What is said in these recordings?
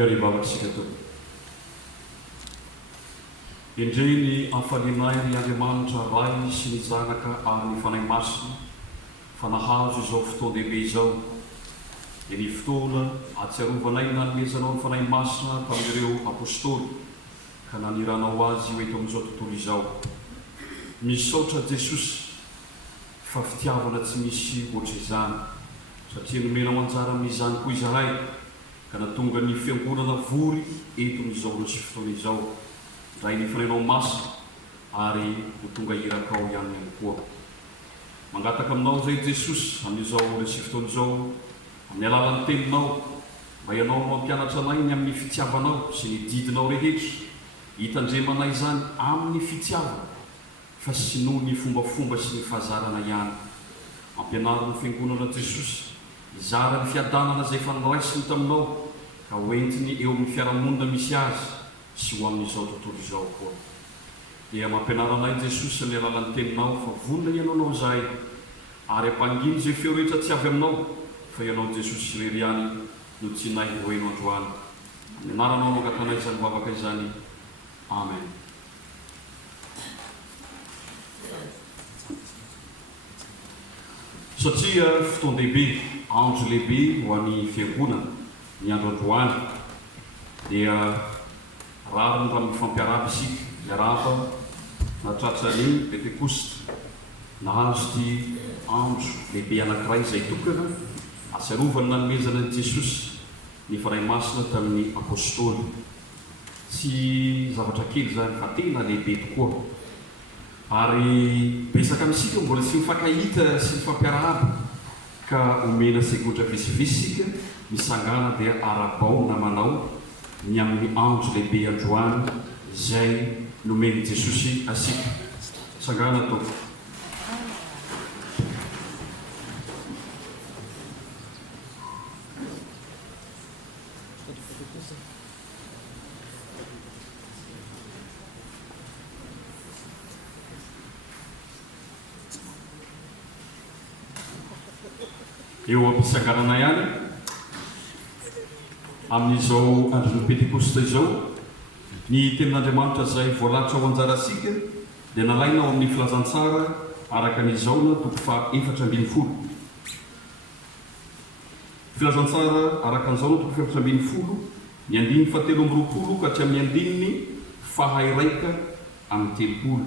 Piarivavatsika tompoko. Indray ny anfalinay ny Andriamanitra ray sy ny zanaka ary ny fanahy masina fa nahazo izao fotoan-dehibe izao. Dia ny fotoana atsiarovanay nanomezanao ny fanahy masina tamin'ireo apôstôly ka naniranao azy ho eto amin'izao tontolo izao. Misaotra Jesosy fa fitiavana tsy misy ohatr' izany, satria nomenao anjara amin'izany koa izahay ka natonga ny fiangonana vory eto amin'izao sy fotoana izao. Ndray ny fanainao masina ary notonga irakao ihany koa. Mangataka aminao zay Jesosy amin'izao sy fotoana izao, amin'ny alalan'ny teninao, mba ianao mampianatra anay ny amin'ny fitiavanao sy ny didinao rehetra, hitandremanay izany amin'ny fitiavana fa sy noho ny fombafomba sy ny fahazarana ihany. Ampianariny fiangonana Jesosy izara ny fiadanana izay faniraisiny taminao ka hoentiny eo amin'ny fiarahamonina misy azy sy ho amin'izao tontolo izao koa. Dia mampianaranay Jesosy ny alalan'ny teninao fa vonona ianao izahay ary ampanginy izay feo rehetra tsy avy aminao fa ianao Jesosy irery ihany no tsy nay hoeno androany. Amin'ny anaranao mangatanay izany vavaka izany. Amen. Satria fotoan-dehibe, andro lehibe ho an'ny fiangonana ny andro androany, dia rariny raha mifampiaraba isika miaraba natratra ny Pentekosta nahazo ty andro lehibe anankiray izay tokana atsiarovany nanomezana ny Jesosy ny fanahy masina tamin'ny apôstôly. Tsy zavatra kely zany fa tena lehibe tokoa, ary besaka amin'isika mbola tsy mifankahita sy mifampiarahaba ka omena segotra visivisy sika misangana dia arabao namanao ny amin'ny andro lehibe androany izay nomeny Jesosy asika. Sangana tompoko. Eo ampisanganana ihany amin'izao andron'ny Pentekosta izao, ny tenin'Andriamanitra izay voalatra ao anjarasika dia nalaina ao amin'ny filazantsara araka n'izao na toko fa 420. Filazantsara araka an'izao na toko fa 420, ny andiny fa 720 ka tsy amin'ny andininy fa 1 amin'ny 30.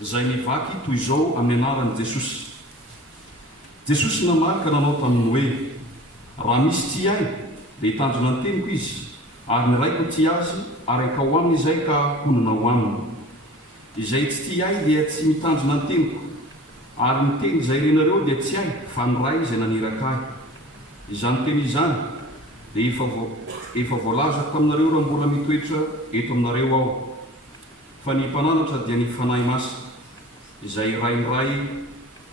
Izay nivaky toy izao amin'ny anaran'i Jesosy. Jesosy namaly ka nanao taminy hoe, raha misy ty ahy dia hitandrina ny teniko izy, ary ny raiko ty azy ary akao aminy izay ka honina ho aminy. Izay tsy ty ahy dia tsy mitandrina ny teniko, ary ny teny izay renareo dia tsy ahy fa ny ray izay naniraka ahy. Izany teny izany dia efa voalazako aminareo raha mbola mitoetra eto aminareo aho. Fa ny mpananatra dia ny fanahy masina izay rairay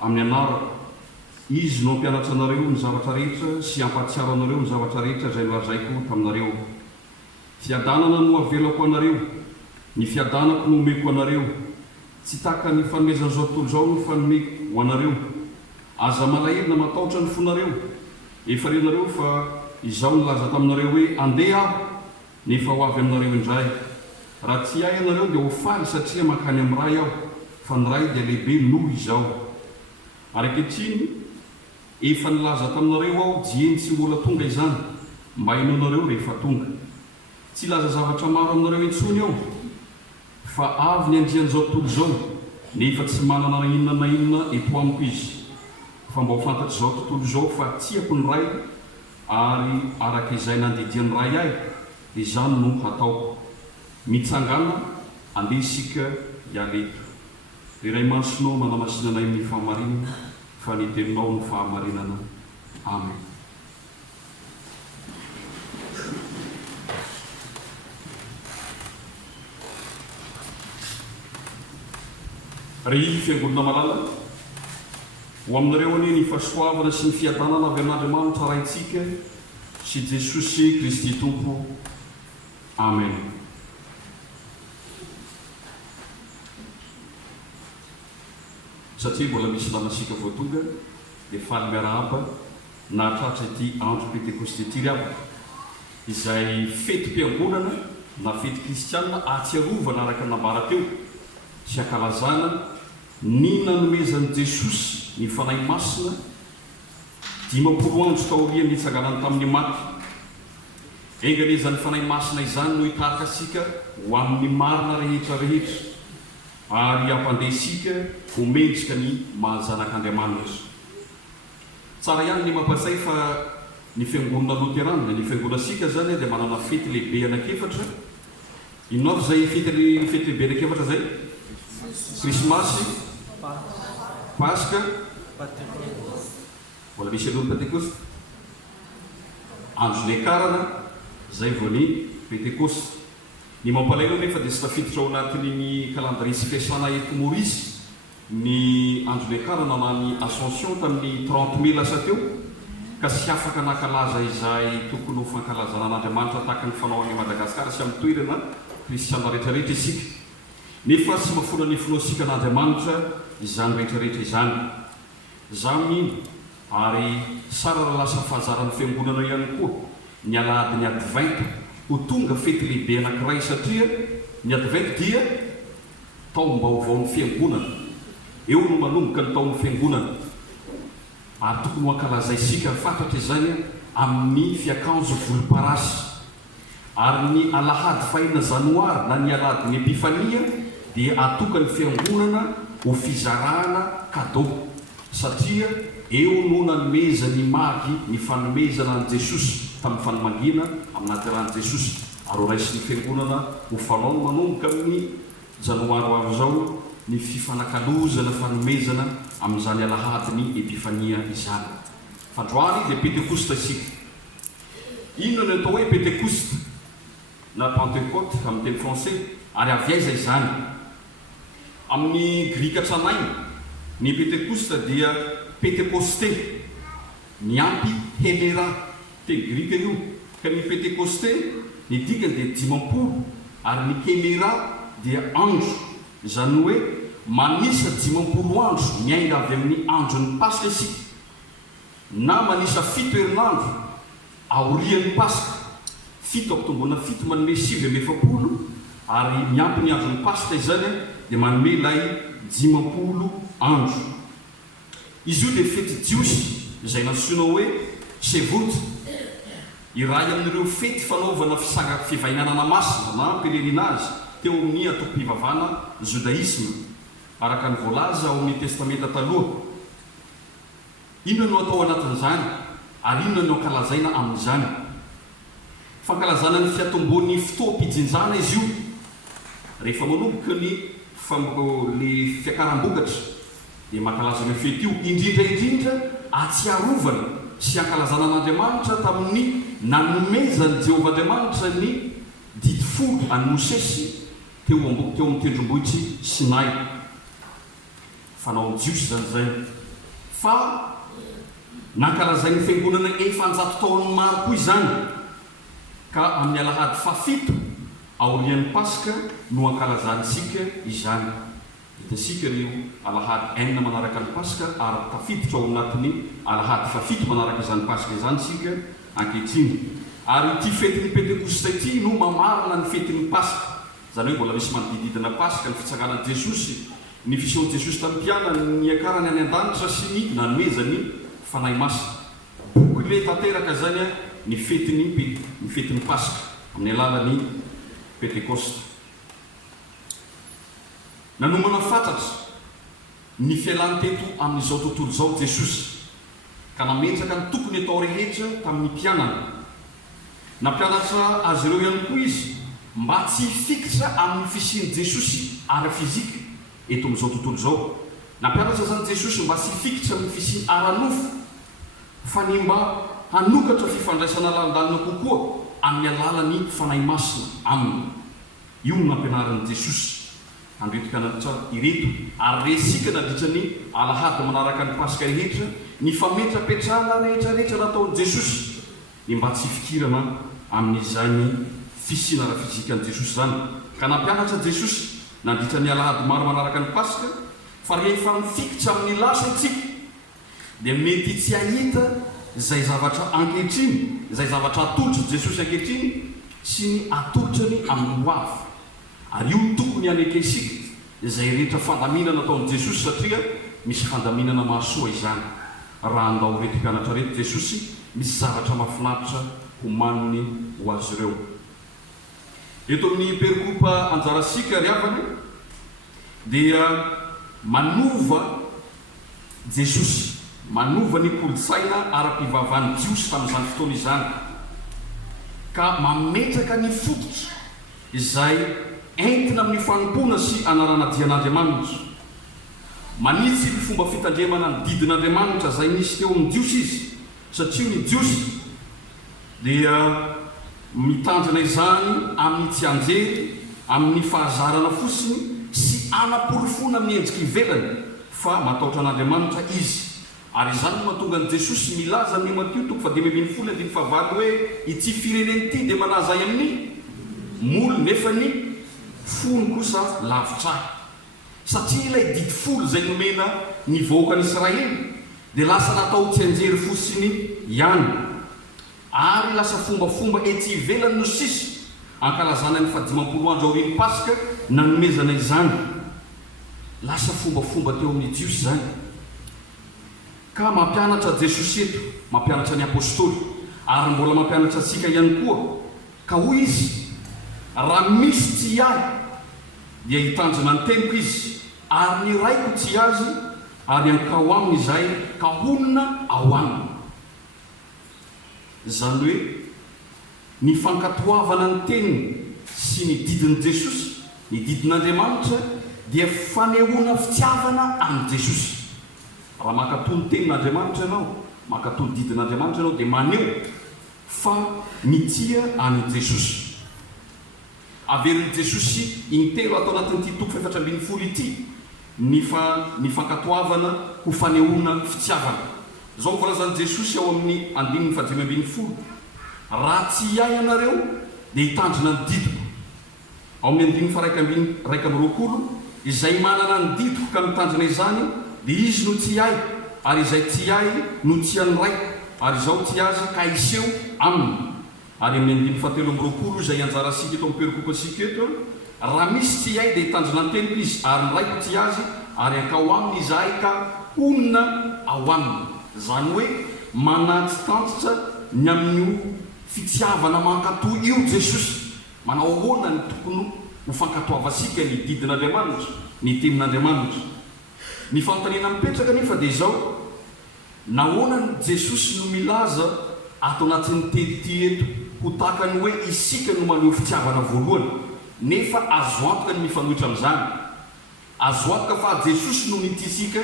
amin'ny anarako. Izy no ampianatra anareo ny zavatra rehetra sy ampatsiaro anareo ny zavatra rehetra izay nolazaiko taminareo. Fiadanana no avelako anareo, ny fiadanako no omeko anareo. Tsy taka ny fanomezan'izao tontolo izao no fanomeko ho anareo. Aza malahelo na matahotra ny fonareo. Efa renareo fa izao nilaza taminareo hoe andeha aho, nefa ho avy aminareo indray. Raha tsy ahy ianareo dia ho faly satria mankany amin'ny ray aho, fa ny ray dia lehibe noho izao. Ary ankehitriny efa nilaza taminareo aho dieny tsy mbola tonga izany, mba hainonareo rehefa tonga. Tsy laza zavatra maro aminareo intsony aho, fa avy ny andrian'izao tontolo izao, nefa tsy manana na inona na inona eto amiko izy. Fa mba ho fantatr' izao tontolo izao fa tiako ny ray, ary araka izay nandidian'ny ray ahy, dia izany no hataoko. Mitsangana andeha isika hialeto. Iray masonao manamasinanay amin'ny fahamarinana, fa ny teninao no fahamarinana. Amen. Ry fiangonana malala, ho aminareo anie ny fahasoavana sy ny fiadanana avy amin'Andriamanitra raintsika sy Jesosy Kristy Tompo. Amen. Satria mbola misy namasika voatonga dia faly miarahaba nahatratra ity andro Pentekoste ity ry avy. izay fety-piangonana na fety kristianina atsiarovana araka nambara teo sy ankalazana ny nanomezan'i Jesosy ny fanahy masina 5 andro taoriany hitsanganany tamin'ny maty. Enganezan'ny fanahy masina izany no hitarika asika ho amin'ny marina rehetra rehetra ary ampandesika ho mendrika ny mahazanak'Andriamanitra. Tsara ihany ny mampasay fa ny fiangonana Luterana, ny fiangonasika zany dia manana fety lehibe anakefatra. Inona zay fety lehibe anakefatra zay? Krismasy, Paska, mbola misy alohan'ny Pentekoste, andro niakarana, zay vao ny Pentekoste. Ny mampalaelo nefa dia tsy tafiditra ao anatin'ny calendrier sy fiasana eto Maurice ny andro niakarana na ny Ascension tamin'ny 30 mai lasa teo, ka sy afaka nankalaza izay tokony ho fankalazana an'Andriamanitra tahaka ny fanaovany Madagasikara sy amin'ny toerana kristiana rehetrarehetra isika. Nefa tsy mafona ny finoasika an'Andriamanitra izany rehetrarehetra izany. Izany mino ary sara raha lasa fahazaran'ny fiangonana ihany koa ny alahady ny advent ho tonga fety lehibe anankiray, satria ny advent dia taom-baovaon'ny fiangonana. Eo no manomboka ny taon'ny fiangonana ary tokony ho ankalazaisika fantatra izany amin'ny fiakanjo volomparasy. Ary ny alahady fahina janoary na ny alahady ny epifania dia atokany fiangonana ho fizarana kado, satria eo no nanomeza ny magy ny fanomezana an' Jesosy tamin'ny fanomangina aminateran'i Jesosy. Ary raisy ny fiangonana ho fanao manomboka amin'ny janoary avy zao ny fifanakalozana fanomezana amin'izany alahady ny epifania izany. Fandroany dia Pentekoste isika. Inona no atao hoe Pentekoste na Pentecôte amin'ny teny français, ary aviaiza izany? Amin'ny grika tranainy ny Pentekoste dia Pentekoste, ny ampy Hemera, teny grika io. Ka ny Pentekoste ny dikany dia 50, ary ny Hemera dia andro, izany hoe manisa 50 andro miainga avy amin'ny andron'ny Paska isika, na manisa 7 herinandro aorian'ny Paska. 7 oktobona 7 manome 9 ary miampy ny andron'ny Paska izany dia manome ilay 50 andro. Izy io dia fety jiosy izay nantsoina hoe Shavuot, iray amin'ireo fety fanaovana fivainanana masina na pelerinage teo amin'ny atoko-pivavana judaisme araka ny voalaza ao amin'ny testamenta taloha. Inona no atao anatin'izany ary inona no ankalazaina amin'izany? Fankalazana ny fiatombon'ny fotoam-pijinjana izy io rehefa manomboka ny fiakaram-bokatra dia mankalaza ny fety io, indrindra atsiarovana sy ankalazana an'Andriamanitra tamin'ny nanomezan'i Jehovah Andriamanitra ny dity folo any Mosesy teo amin'ny tendrombohitry Sinay. Fanao jiosy zany zay. Fa nankalazain'ny fiangonana efa-100 taon'ny maro koa izany, ka amin'ny alahady fa-7 aorian'ny Paska no ankalazantsika izany. Hitasika io alahady 9 manaraka ny Paska ary tafiditra ao anatin'ny alahady fa-7 manaraka izany Paska izany sika ankehitriny. Ary ity fetin'ny Pentekoste ity no mamarina ny fetin'ny Paska, zany hoe mbola misy manodididina Paska ny fitsanganan'i Jesosy, ny fisehoan'i Jesosy tamin'ny mpiana, ny akarany any an-danitra sy ny nanomezany fanahy masina. Boky le tanteraka zany ny fetin'ny Paska amin'ny alalan'ny Pentekoste. Nanomana fantatra ny fialany teto amin'izao tontolo izao Jesosy, ka nametraka ny tokony atao rehetra tamin'ny mpianana. Nampianatra azy ireo ihany koa izy mba tsy hifikitra amin'ny fisian'i Jesosy ara-fizika eto amin'izao tontolo izao. Nampianatra zany Jesosy mba tsy hifikitra amin'ny fisiany ara-nofo, fa ny mba hanokatra fifandraisana lalandalina kokoa amin'ny alalan'ny fanahy masina aminy. Io no nampianaran'i Jesosy andretika anatra ireto, ary resika nandritra ny alahady manaraka ny Paska rehetra, ny fametrapetrahana rehetrarehetra nataon'i Jesosy ny mba tsy fikirana amin'izany fisiana ara-fizikan'i Jesosy zany. Ka nampianatra Jesosy nandritra ny alahady maro manaraka ny Paska, fa rehefa mifikitra amin'ny lasa itsika dia mety tsy ahita zay zavatra ankehitriny, zay zavatra atolotry Jesosy ankehitriny sy ny atolotrany amin'ny hoavy. Ary io tokony aneke isika izay rehetra fandaminana ataon'i Jesosy satria misy fandaminana mahasoa izany. Raha andao reto mpianatra reto Jesosy, misy zavatra mahafinaritra homaniny ho azy ireo. Eto amin'ny perikopa anjarasika ry havana dia manova Jesosy, manova ny kolotsaina ara-pivavahan'ny Jiosy tamin'izany fotoana izany, ka mametraka ny fototra izay entina amin'ny fanompona sy anarana dian'Andriamanitra. Manitsy ny fomba fitandremana ny didin'Andriamanitra izay nisy teo amin'ny Jiosy izy, satria ny Jiosy dia mitandrina izany amin'ny tsy anjery, amin'ny fahazarana fotsiny sy anam-porofona amin'ny endrika ivelany, fa matahotra an'Andriamanitra izy. Ary izany no mahatonga ny Jesosy milaza ny Mateo 10:9 hoe ity fireneny ity dia manaza amin'ny moly nefa ny fony kosa lavitra. Satria ilay didy folo izay nomena ny vahoakan'Israely dia lasa natao tsy anjery fotsiny ihany, ary lasa fombafomba ety ivelany no sisy ankalazana ny 15 andro aorian'ny Pasika nanomezana izany. Lasa fombafomba teo amin'ny Jiosy izany. Ka mampianatra Jesosy eto, mampianatra ny apôstôly, ary mbola mampianatra antsika ihany koa, ka hoy izy raha misy tsy ahy dia hitandrina ny teniko izy, ary ny raiko tsy azy ary ankao aminy izay ka honina ao aminy. Izany hoe ny fankatoavana ny teniny sy ny didin'i Jesosy, ny didin'Andriamanitra dia fanehoana fitiavana amin'ny Jesosy. Raha mankatoa ny tenin'Andriamanitra ianao, mankatoa ny didin'Andriamanitra ianao dia maneho fa mitia any Jesosy. Averin'i Jesosy intelo atao anatin'ity toko 7:20 ity ny fankatoavana ho fanehoana fitiavana. Zao volazan'i Jesosy ao amin'ny 5:20, raha tsy ahy ianareo dia hitandrina ny didiko. Ao amin'ny 5:20 izay manana ny didiko ka mitandrina izany dia izy no tsy ahy, ary izay tsy ahy no tsy an'ny raiko, ary izao tsy azy ka iseho aminy. Ary amin'ny 5:17 izay anjarasika eto amin'ny perikopasika eto, raha misy tsy ahy dia hitandrina ny teniko izy, ary ny raiko tsy azy ary ankao aminy izahay ka honina ao aminy. Izany hoe manatitantitra ny amin'io fitiavana mankatoa io Jesosy. Manao ahoana ny tokony ho fankatoavasika ny didin'Andriamanitra, ny tenin'Andriamanitra. Ny fanontaniana mipetraka nefa dia izao, nahoana ny Jesosy no milaza ato anatin'ny teny eto ho tahaka ny hoe isika no maneho fitiavana voalohany, nefa azo antoka ny mifanohitra amin'izany. Azo antoka fa Jesosy no nity isika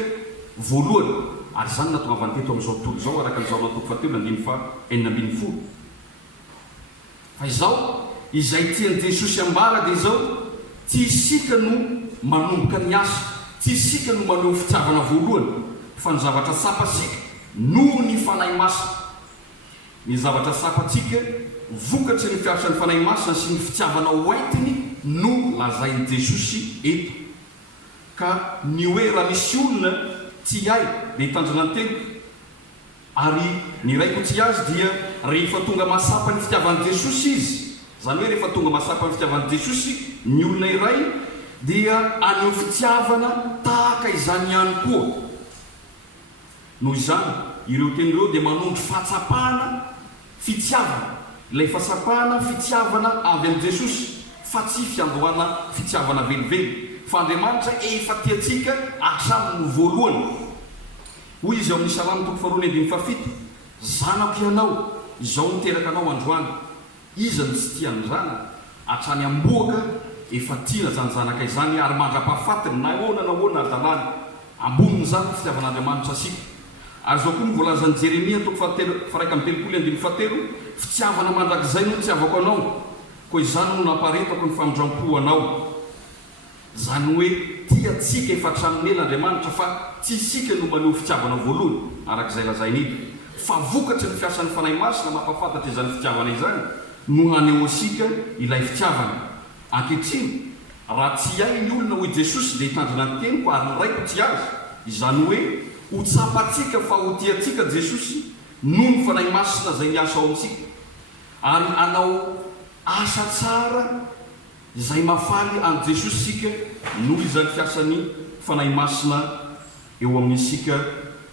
voalohany. Ary izany natonga teto amin'izao tontolo izao araka n'izao natoko 7:8. Fa izao izay tian'i Jesosy ambara dia izao, tsy isika no manomboka ny asa, tsy isika no maneho fitiavana voalohany, fa ny zavatra sapasika noho ny fanahy masina. Ny zavatra sapatsika vokatry ny fiasan'ny fanahy masina sy ny fitiavana hoentiny no lazain'i Jesosy eto. Ka ny hoe raha misy olona tsy ahy dia hitandrina ny teniko, ary ny raiko tsy azy dia rehefa tonga mahasapa ny fitiavan'i Jesosy izy. Izany hoe rehefa tonga mahasapa ny fitiavan'i Jesosy ny olona iray dia aneho fitiavana tahaka izany ihany koa. Noho izany ireo teny ireo dia manondro fahatsapahana fitiavana, ilay fahatsapahana fitiavana avy amin'i Jesosy, fa tsy fiandohana fitiavana velively. Fa Andriamanitra efa tiantsika hatramin'ny voalohany. Hoy izy ao amin'ny Salamo 2:7, zanako ianao, izao niteraka anao androany. Iza no tsy tia ny zanaka, hatrany amboaka efa tiana zany zanaka izany, ary mandra-pahafatiny na ahoana adalany. Amboniny zany fitiavan'Andriamanitra asika. Ary izao koa ny voalazan'i Jeremia 1:7, fitiavana mandrakizay no tiavako anao, koa izany no namparetako ny famindrampo anao. Izany hoe tiantsika efa hatramin'ny Andriamanitra, fa tsy isika no maneho fitiavana voalohany arak'izay lazainy eto, fa vokatry ny fiasan'ny fanahy masina mampafantatra izany fitiavana izany no haneho asika ilay fitiavana. Ankehitriny raha tsy ahy ny olona hoy Jesosy dia hitandrina ny teniko ary ny raiko tsy azy, izany hoe ho tsapatsika fa ho tiantsika Jesosy noho ny fanahy masina zay miasa ao amintsika ary anao asa tsara izay mafaly any Jesosy sika noho izany fiasany fanahy masina eo amin'isika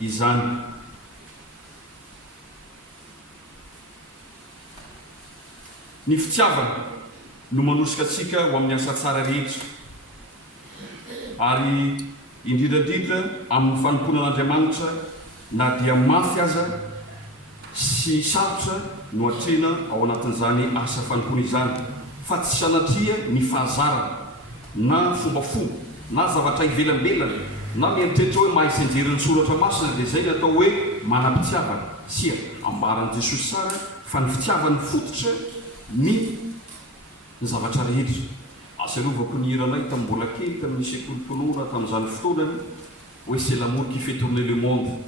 izany. Ny fitiavana no manosika atsika ho amin'ny asa tsara rehetra ary indrindrandrindra amin'ny fanompona an'Andriamanitra na dia mafy aza sy sarotra no atrena ao anatin'izany asa fanompona izany fa tsy sanatria ny fahazarana na fombafomba na zavatra ivelambelana na mieritreritra hoe mahisanjerin'ny soratra masina dia zay atao hoe manam-pitiavana sia ambaran'i Jesosy tsara fa ny fitiavany fototra ny zavatra rehetra. Aserovako ny hiranay tamin'ny mbola kely tamin'ny sekolim-pinoana tamin'izany fotoanany hoe c'est l'amour qui fait tourner le monde.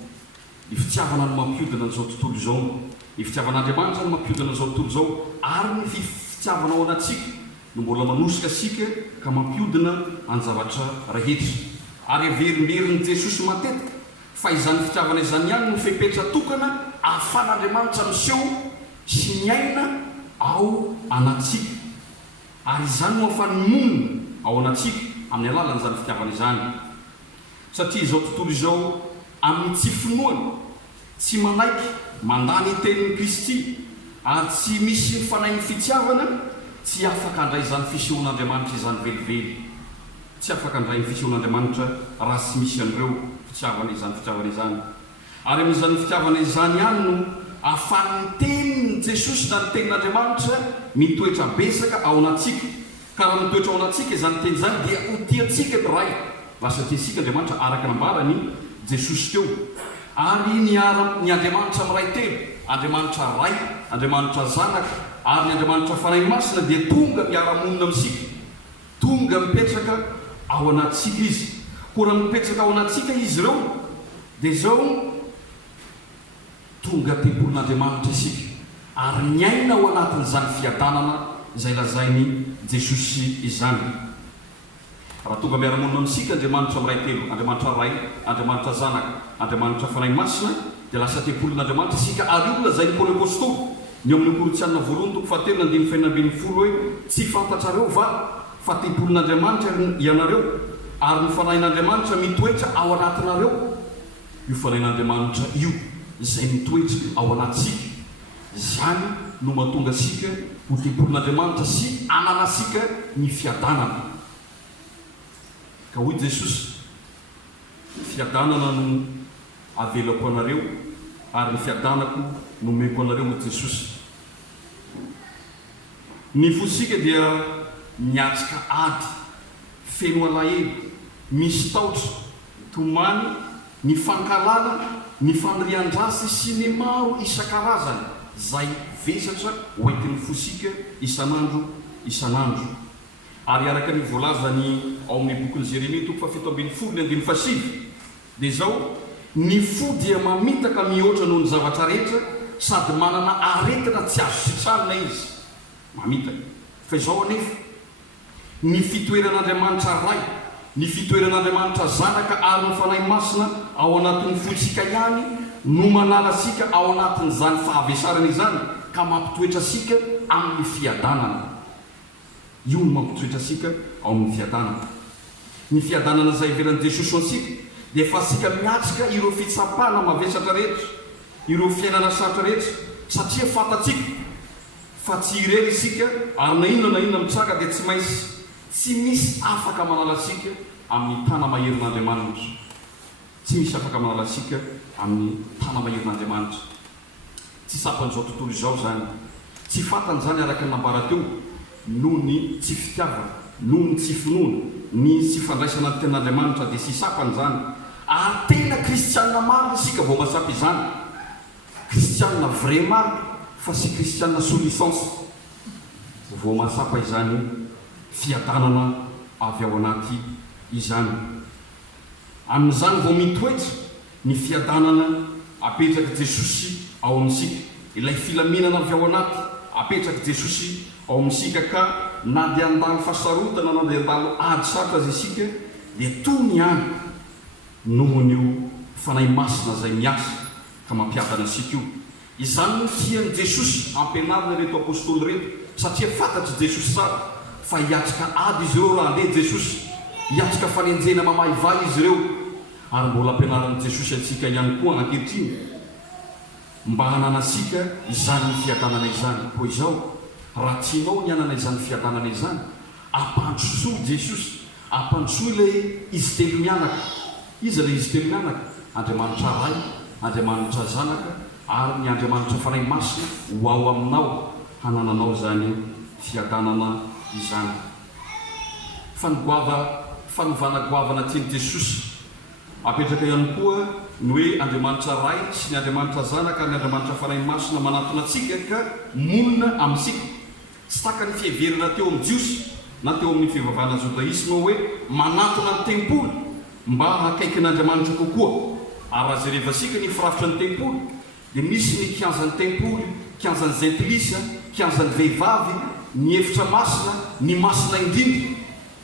Ny fitiavana no mampiodina an'izao tontolo izao, ny fitiavan'Andriamanitra no mampiodina an'izao tontolo izao ary ny fitiavana ao anatsika no mbola manosika asika ka mampiodina any zavatra rehetra. Ary averimberin'i Jesosy matetika fa izany fitiavana izany ihany no fepetra tokana ahafahan'Andriamanitra miseho sy miaina ao anatsika ary izany no ahafahan'ny ao anatsika amin'ny alalan'izany fitiavana izany. Satria izao tontolo izao amin'ny tsy finoana tsy manaiky mandany tenin'ny Kristy ary tsy misy fanahy fitiavana tsy afaka handray izany fisehoan'Andriamanitra izany velively, tsy afaka handray ny fisehoan'Andriamanitra raha tsy misy an'ireo fitiavana izany fitiavana izany. Ary amin'izany fitiavana izany ihany no ahafahan'ny tenin'ny Jesosy na ny tenin'Andriamanitra mitoetra besaka ao anatsika ka raha mitoetra ao anatsika izany teny izany dia ho tiantsika ray lasa tiantsika Andriamanitra araka nambarany Jesosy teo. Ary ny Andriamanitra miray telo, Andriamanitra ray, Andriamanitra zanaka ary ny Andriamanitra fanahy masina dia tonga miara-monina amintsika, tonga mipetraka ao anatsika izy. Koa raha mipetraka ao anatsika izy ireo dia zao tonga tempolin'Andriamanitra isika ary miaina ao anatin'izany fiadanana izay lazainy Jesosy izany. Raha tonga miara-monina amintsika Andriamanitra miray telo, Andriamanitra ray, Andriamanitra zanaka, Andriamanitra fanahy masina dia lasa tempolin'Andriamanitra isika ary io lazainy Paoly apôstôly ny amin'ny Korintianina voalohany toko fahatelo andiny faina ambin'ny folo hoe tsy fantatrareo fa tempolin'Andriamanitra ianareo ary ny fanahin'Andriamanitra mitoetra ao anatinareo. Io fanahin'Andriamanitra io izay mitoetra ao anatsika izany no mahatonga asika ho tempolin'Andriamanitra sy ananasika ny fiadanana. Ka hoy Jesosy, fiadanana no avelako anareo ary ny fiadanako no meko anareo hoy Jesosy. Ny fosika dia miatrika ady, feno alahelo, misy taotra, tomany, ny fankalana, ny fanirian-drasy sy ny maro isan-karazany zay vesatra hoentin'ny fosika isan'andro. Ary araka ny voalazany ao amin'ny bokin'ny Jeremia toko fafito ambin'ny folo ny andiny fasivy dia zao ny fo dia mamitaka mihoatra noho ny zavatra rehetra sady manana aretina tsy azo sitranina izy mamitaka. Fa izao anefa ny fitoeran'Andriamanitra ray, ny fitoeran'Andriamanitra zanaka ary ny fanahy masina ao anatin'ny fotsika ihany no manala asika ao anatin'izany fahavesarana izany ka mampitoetra asika amin'ny fiadanana. Io no mampitoetra asika ao amin'ny fiadanana. Ny fiadanana izay ivelan'i Jesosy antsika dia efa asika miatrika ireo fitsapana mavesatra rehetra, ireo fiainana sarotra rehetra satria fantatsika fa tsy irery isika ary na inona mitraka dia tsy misy afaka manala asika amin'ny tana maherin'Andriamanitra. Tsy misy afaka manala asika amin'ny tana maherin'Andriamanitra. Tsy sapan'izao tontolo izao zany, tsy fantan'izany araka ny nambara teo noho ny tsy fitiavana, noho ny tsy finoana, ny tsy fandraisana ny tenan'Andriamanitra dia tsy sapan'izany. Ary tena kristianina marina isika vao mahatsapy izany, kristianina vrai marina fa sy kristianina sous licence vao mahatsapa izany fiadanana avy ao anaty izany. Amin'izany vao mitoetra ny fiadanana apetraka Jesosy ao amintsika, ilay filaminana avy ao anaty apetraka Jesosy ao amintsika ka na dia andalo fasarotana na dia andalo ady sarotra azy isika dia tony ihany nohon'io fanahy masina izay miasa ka mampiadana asika io. izany no tian'i Jesosy ampianarina reto apôstôly reto satria fantatry Jesosy sara fa hiatrika ady izy ireo raha andeha Jesosy, hiatrika fanenjena mamahy vay izy ireo, ary mbola ampianaran'i Jesosy antsika ihany koa ankehitriny mba hananasika izany fiadanana izany. Koa izao raha tianao ny hanana izany fiadanana izany, ampandrosoa Jesosy, ampandrosoa ilay izy telo mianaka. Izy ilay izy telo mianaka, Andriamanitra Ray, Andriamanitra Zanaka ary ny Andriamanitra Fanahy Masina ho ao aminao hanananao zany fiadanana izany. Fanovana goavana tian'i Jesosy apetraka ihany koa ny hoe Andriamanitra Ray sy ny Andriamanitra Zanaka ary ny Andriamanitra Fanahy Masina manatona antsika ka monina amintsika. Tsy taka ny fiheverana teo amin'ny Jiosy na teo amin'ny fivavahana Jodaisma hoe manatona ny tempoly mba hakaikin'Andriamanitra kokoa. Ary raha jereva sika ny firafitra ny tempoly dia misy ny kianjan'ny tempoly, kianjan'ny zentilisa, kianjan'ny vehivavy, ny efitra masina, ny masina indrindra.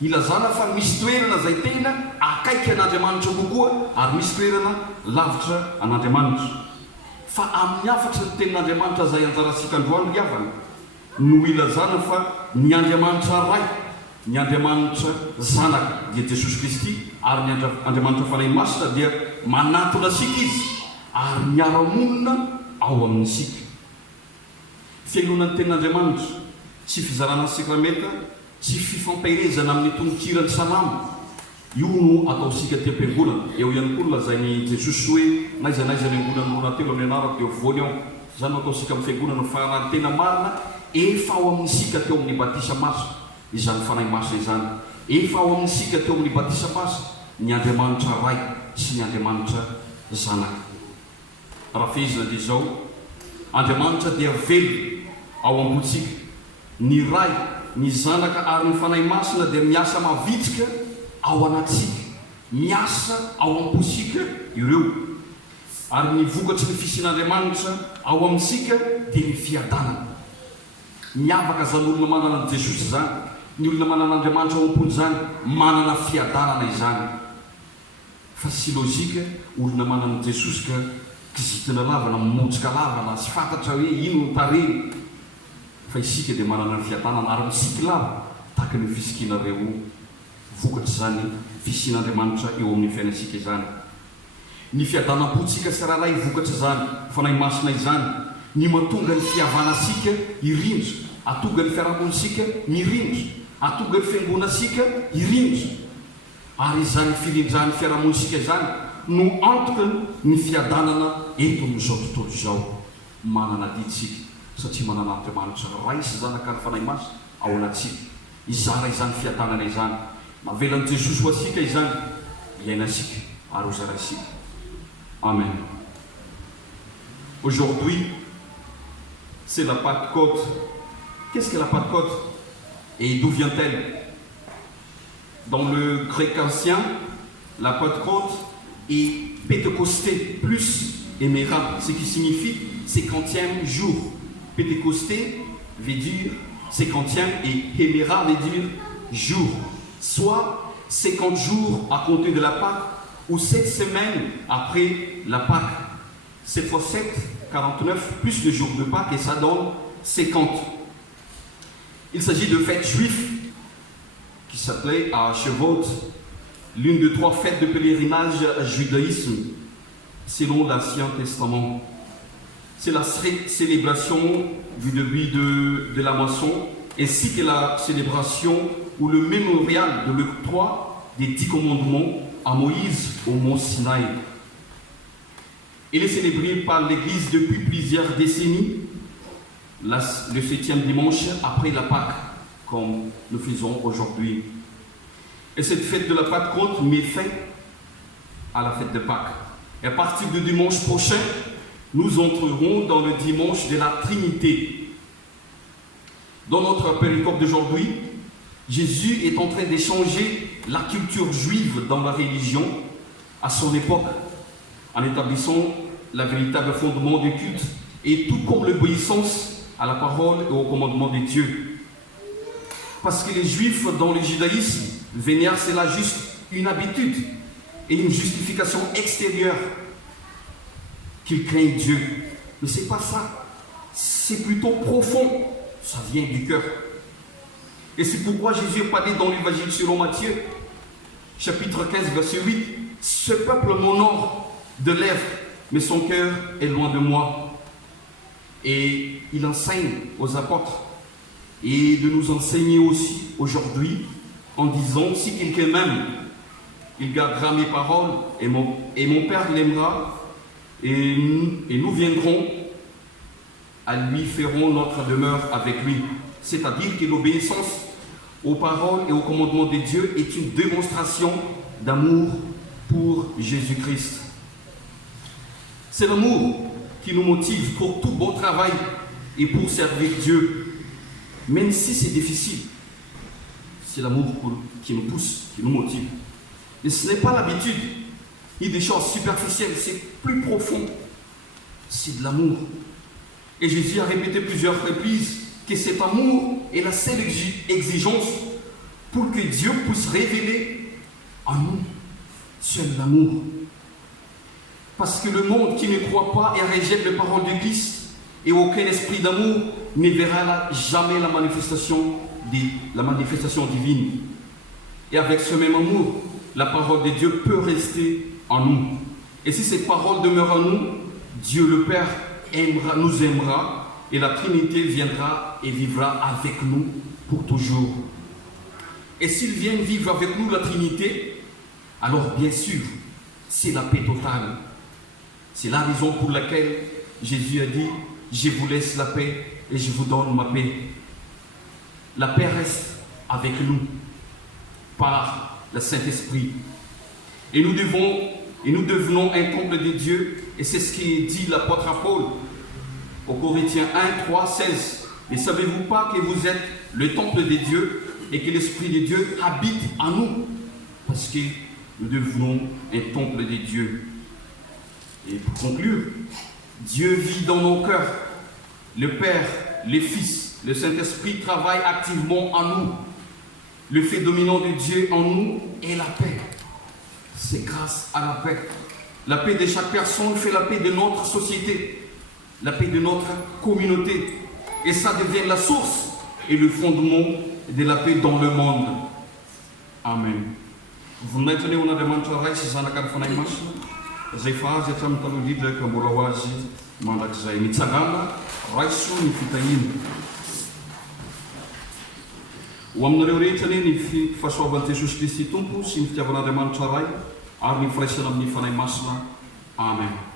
Ilazana fa misy toerana zay tena akaiky an'Andriamanitra kokoa ary misy toerana lavitra an'Andriamanitra. Fa amin'ny afatra ny tenin'Andriamanitra zay anjarasika androany ry havana no ilazana fa ny Andriamanitra Ray, ny Andriamanitra Zanaka dia Jesosy Kristy ary ny Andriamanitra Fanahy Masina dia manatona sika izy ary miara-monina ao amin'isika. Fiainonan'ny tenin'Andriamanitra tsy fizarana sakramenta, tsy fifampahirezana amin'ny tononkirany salama, io no ataosika ty am-piangonana. Eo ihany koa lazainy Jesosy hoe naiza ny angonana rona telo amin'ny anarako dia voany ao. Zany no ataosika amin'ny fiangonana fahanany tena marina efa ao amin'isika teo amin'ny batisa masina izany Fanahy Masina izany, efa ao amin'isika teo amin'ny batisa masina ny Andriamanitra Ray sy ny Andriamanitra Zanaka. Raha fehezina dia izao, Andriamanitra dia velo ao am-potsika, ny Ray, ny Zanaka ary ny Fanahy Masina dia miasa mavitrika ao anatsika, miasa ao am-posika ireo. Ary ny vokatry ny fisian'Andriamanitra ao amintsika dia ny fiadanana. Miavaka zany olona manana Jesosy zany, ny olona manana Andriamanitra ao am-pony zany manana fiadanana izany. Fa sy lôjika olona manana Jesosy ka kizitina lavana, mimotsika lavana, sy fantatra hoe ino no tareny. Fa isika dia manana ny fiadanana ary misika lava tahaka ny fisikinareo vokatry zany fisian'Andriamanitra eo amin'ny fiainasika izany. Ny fiadanam-potsika sararay vokatra zany Fanahy Masina izany, ny matonga ny fihavanasika irindra, atonga ny fiarahamonisika mirindra, atonga ny fiangonasika irindra. Ary izany firindrany fiarahamonisika izany no antoka ny fiadanana eto amin'izao tontolo izao manana ditsika, satria manana Andriamanitra Ray sy Zanaka ny Fanahy Masina ao anatsika. Izara izany fiadanana izany, navelan'i Jesosy ho asika izany, iainasika ary hozaraisika. Amen. Aujourd'hui, c'est la Pentecôte. Qu'est-ce que la Pentecôte et d'où vient-elle? Dans le grec ancien, la Pentecôte est Pentecosté plus Éméra, ce qui signifie 50e jour. Pentecosté veut dire 50e et Éméra veut dire jour. Soit 50 jours à compter de la Pâque ou 7 semaines après la Pâque. 7 fois 7, 49, plus le jour de Pâques, et ça donne 50. Il s'agit de fêtes juives qui s'appelait à Shavuot, l'une des 3 fêtes de pèlerinage judaïsme, selon l'Ancien Testament. C'est la célébration du début de la moisson, ainsi que la célébration ou le mémorial de l'octroi des 10 commandements à Moïse au mont Sinaï. Il est célébré par l'Église depuis plusieurs décennies, le 7e dimanche après la Pâque, comme nous faisons aujourd'hui. Et cette fête de la Pentecôte met fin à la fête de Pâques. Et à partir du dimanche prochain, nous entrerons dans le dimanche de la Trinité. Dans notre péricope d'aujourd'hui, Jésus est en train de changer la culture juive dans la religion à son époque, en établissant le véritable fondement du culte, et tout comme l'obéissance à la parole et au commandement de Dieu. Parce que les Juifs dans le judaïsme vénèrent cela juste une habitude et une justification extérieure qu'ils craignent Dieu. Mais ce n'est pas ça. C'est plutôt profond. Ça vient du cœur. Et c'est pourquoi Jésus a parlé dans l'évangile selon Matthieu, chapitre 15, verset 8. Ce peuple m'honore de lèvres, mais son cœur est loin de moi. Et il enseigne aux apôtres et de nous enseigner aussi aujourd'hui en disant, si quelqu'un m'aime, il gardera mes paroles et mon Père l'aimera et nous viendrons à lui, ferons notre demeure avec lui. C'est-à-dire que l'obéissance aux paroles et aux commandements de Dieu est une démonstration d'amour pour Jésus-Christ. C'est l'amour qui nous motive pour tout bon travail et pour servir Dieu, même si c'est difficile. C'est l'amour qui nous pousse, qui nous motive. Et ce n'est pas l'habitude, ni des choses superficielles, c'est plus profond. C'est de l'amour. Et Jésus a répété plusieurs reprises que cet amour est la seule exigence pour que Dieu puisse révéler en nous seul l'amour. Parce que le monde qui ne croit pas et rejette les paroles de Christ et aucun esprit d'amour ne verra jamais la manifestation divine. Et avec ce même amour, la parole de Dieu peut rester en nous. Et si cette parole demeure en nous, Dieu le Père nous aimera et la Trinité viendra et vivra avec nous pour toujours. Et s'il vient vivre avec nous la Trinité, alors bien sûr, c'est la paix totale. C'est la raison pour laquelle Jésus a dit, je vous laisse la paix et je vous donne ma paix. La paix reste avec nous par le Saint-Esprit. Et nous devenons un temple de Dieu. Et c'est ce qui dit l'apôtre Paul au Corinthiens 1, 3, 16. Mais savez-vous pas que vous êtes le temple de Dieu et que l'Esprit de Dieu habite en nous? Parce que nous devenons un temple de Dieu. Et pour conclure, Dieu vit dans nos cœurs. Le Père, le Fils, le Saint-Esprit travaillent activement en nous. Le fait dominant de Dieu en nous est la paix. C'est grâce à la paix. La paix de chaque personne fait la paix de notre société, la paix de notre communauté. Et ça devient la source et le fondement de la paix dans le monde. Amen. Vous maintenez on a demandé à Raïs, c'est un accord zay fa azy hatramin'ny taloha indrindra ka mbola ho azy mandrakizay mitsangana raiso ny fitahina ho aminareo rehetra anie ny fahasoavan'i Jesosy Kristy Tompo sy ny fitiavan'Andriamanitra ray ary ny firaisana amin'ny fanahy masina. Amen.